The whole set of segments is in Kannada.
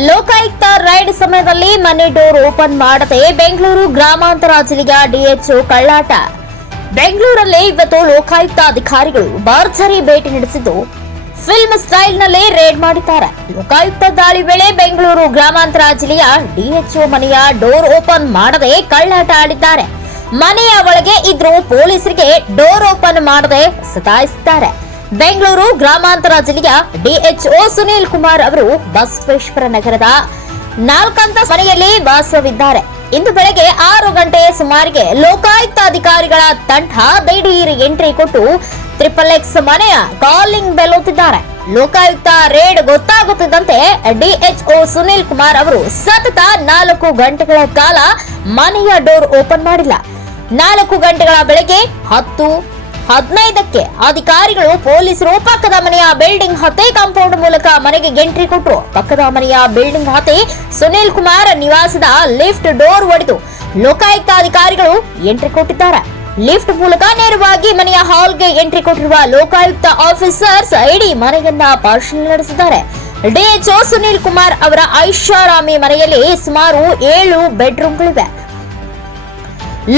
ಲೋಕಾಯುಕ್ತ ರೈಡ್ ಸಮಯದಲ್ಲಿ ಮನೆ ಡೋರ್ ಓಪನ್ ಮಾಡದೆ ಬೆಂಗಳೂರು ಗ್ರಾಮಾಂತರ ಜಿಲ್ಲೆಯ ಡಿಎಚ್ಒ ಕಳ್ಳಾಟ. ಬೆಂಗಳೂರಲ್ಲಿ ಇವತ್ತು ಲೋಕಾಯುಕ್ತ ಅಧಿಕಾರಿಗಳು ಭರ್ಜರಿ ಭೇಟಿ ನಡೆಸಿದ್ದು ಫಿಲ್ಮ್ ಸ್ಟೈಲ್ನಲ್ಲಿ ರೇಡ್ ಮಾಡಿದ್ದಾರೆ. ಲೋಕಾಯುಕ್ತ ದಾಳಿ ವೇಳೆ ಬೆಂಗಳೂರು ಗ್ರಾಮಾಂತರ ಜಿಲ್ಲೆಯ ಡಿಎಚ್ಒ ಮನೆಯ ಡೋರ್ ಓಪನ್ ಮಾಡದೆ ಕಳ್ಳಾಟ ಆಡಿದ್ದಾರೆ. ಮನೆಯ ಒಳಗೆ ಇದ್ರೂ ಪೊಲೀಸರಿಗೆ ಡೋರ್ ಓಪನ್ ಮಾಡದೆ ಸತಾಯಿಸಿದ್ದಾರೆ. ಬೆಂಗಳೂರು ಗ್ರಾಮಾಂತರ ಜಿಲ್ಲೆಯ ಡಿಎಚ್ಒ ಸುನೀಲ್ ಕುಮಾರ್ ಅವರು ಬಸವೇಶ್ವರ ನಗರದ 4 ಮನೆಯಲ್ಲಿ ವಾಸವಿದ್ದಾರೆ. ಇಂದು ಬೆಳಗ್ಗೆ 6 ಗಂಟೆ ಸುಮಾರಿಗೆ ಲೋಕಾಯುಕ್ತ ಅಧಿಕಾರಿಗಳ ತಂಡ ದಿಢೀರ್ ಎಂಟ್ರಿ ಕೊಟ್ಟು XXX ಮನೆಯ ಕಾಲಿಂಗ್ ಬೆಲ್ ಒತ್ತಿದ್ದಾರೆ. ಲೋಕಾಯುಕ್ತ ರೇಡ್ ಗೊತ್ತಾಗುತ್ತಿದ್ದಂತೆ ಡಿಎಚ್ಒ ಸುನೀಲ್ ಕುಮಾರ್ ಅವರು ಸತತ 4 ಗಂಟೆಗಳ ಕಾಲ ಮನೆಯ ಡೋರ್ ಓಪನ್ ಮಾಡಿಲ್ಲ. 4 ಗಂಟೆಗಳ ಬೆಳಗ್ಗೆ 10:15ಕ್ಕೆ ಅಧಿಕಾರಿಗಳು ಪೊಲೀಸರು ಪಕ್ಕದ ಮನೆಯ ಬಿಲ್ಡಿಂಗ್ ಹತ್ತಿ ಕಾಂಪೌಂಡ್ ಮೂಲಕ ಮನೆಗೆ ಎಂಟ್ರಿ ಕೊಟ್ಟರು. ಪಕ್ಕದ ಮನೆಯ ಬಿಲ್ಡಿಂಗ್ ಹತ್ತಿ ಸುನೀಲ್ ಕುಮಾರ್ ನಿವಾಸದ ಲಿಫ್ಟ್ ಡೋರ್ ಒಡೆದು ಲೋಕಾಯುಕ್ತ ಅಧಿಕಾರಿಗಳು ಎಂಟ್ರಿ ಕೊಟ್ಟಿದ್ದಾರೆ. ಲಿಫ್ಟ್ ಮೂಲಕ ನೇರವಾಗಿ ಮನೆಯ ಹಾಲ್ಗೆ ಎಂಟ್ರಿ ಕೊಟ್ಟಿರುವ ಲೋಕಾಯುಕ್ತ ಆಫೀಸರ್ಸ್ ಇಡೀ ಮನೆಯನ್ನ ಪರಿಶೀಲನೆ ನಡೆಸಿದ್ದಾರೆ. ಡಿಎಚ್ಒ ಸುನೀಲ್ ಕುಮಾರ್ ಅವರ ಐಷಾರಾಮಿ ಮನೆಯಲ್ಲಿ ಸುಮಾರು 7 ಬೆಡ್ರೂಮ್ಗಳಿವೆ.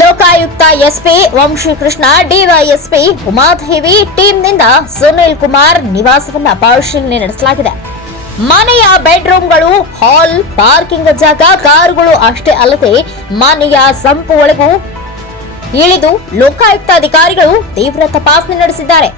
ಲೋಕಾಯುಕ್ತ ಎಸ್ಪಿ ವಂಶೀಕೃಷ್ಣ, ಡಿವೈಎಸ್ಪಿ ಉಮಾದೇವಿ ಟೀಮ್ನಿಂದ ಸುನೀಲ್ ಕುಮಾರ್ ನಿವಾಸವನ್ನ ಪರಿಶೀಲನೆ ನಡೆಸಲಾಗಿದೆ. ಮನೆಯ ಬೆಡ್ರೂಮ್ಗಳು, ಹಾಲ್, ಪಾರ್ಕಿಂಗ್ ಜಾಗ, ಕಾರುಗಳು ಅಷ್ಟೇ ಅಲ್ಲದೆ ಮನೆಯ ಸಂಪು ಒಳಗೂ ಇಳಿದು ಲೋಕಾಯುಕ್ತ ಅಧಿಕಾರಿಗಳು ತೀವ್ರ ತಪಾಸಣೆ ನಡೆಸಿದ್ದಾರೆ.